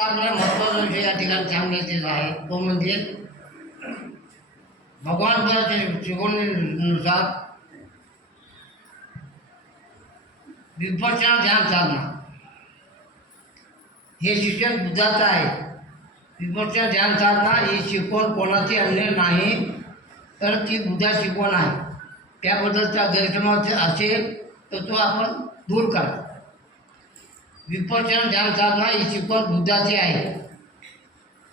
आपल्याला महत्त्वाचा विषय या ठिकाणी सांगायचा आहे तो म्हणजे भगवान शिकवणीनुसार विपश्यना ध्यान साधना हे शिक्षण बुद्धाचं आहे. विपश्यना ध्यान साधना ही शिकवण कोणाची अन्य नाही तर ती बुद्धा शिकवण आहे. त्याबद्दलचा गैरसमज असेल तर तो आपण दूर करा. विपश्यना ध्यान साधना ही शिकवण बुद्धाची आहे.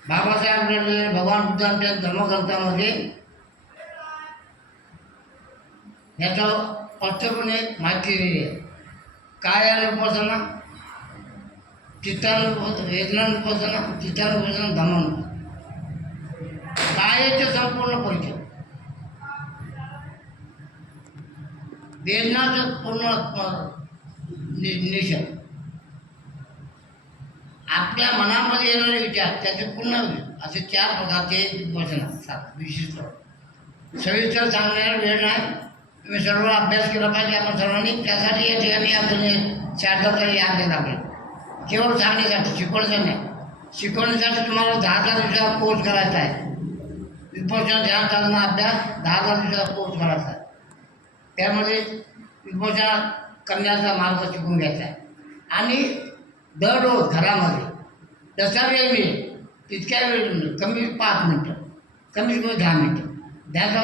बाबासाहेब आंबेडकर भगवान बुद्धांच्या धर्मग्रंथामध्ये याचा स्पष्टपणे माहिती दिली आहे. काय आहे उपासना? वेदनानुपासना, चित्तानुपासना, धम्मानुपासना. कायाचे संपूर्ण परिचय, वेदनाचं पूर्ण निषेध, आपल्या मनामध्ये येणारे विचार त्याचे पूर्ण असे 4 प्रकारचे विपश्यना विशिष्ट सविस्तर सांगण्याला वेळ नाही. तुम्ही सर्व अभ्यास केला पाहिजे आपण सर्वांनी. त्यासाठी या ठिकाणी आपण शारदाचा याद देत आपण केवळ सांगण्यासाठी, शिकवण्यासाठी नाही. शिकवण्यासाठी तुम्हाला 10,000 दिवसाचा कोर्स करायचा आहे. विपश्यना ध्यान साधना अभ्यास 10,000 दिवसाचा कोर्स करायचा आहे. त्यामध्ये विपश्यना करण्याचा मार्ग शिकून घ्यायचा आहे. आणि दररोज घरामध्ये जसा वेळ मिळेल तितक्या वेळ कमी 5 मिनटं, कमीत कमी 10 मिनटं ध्यान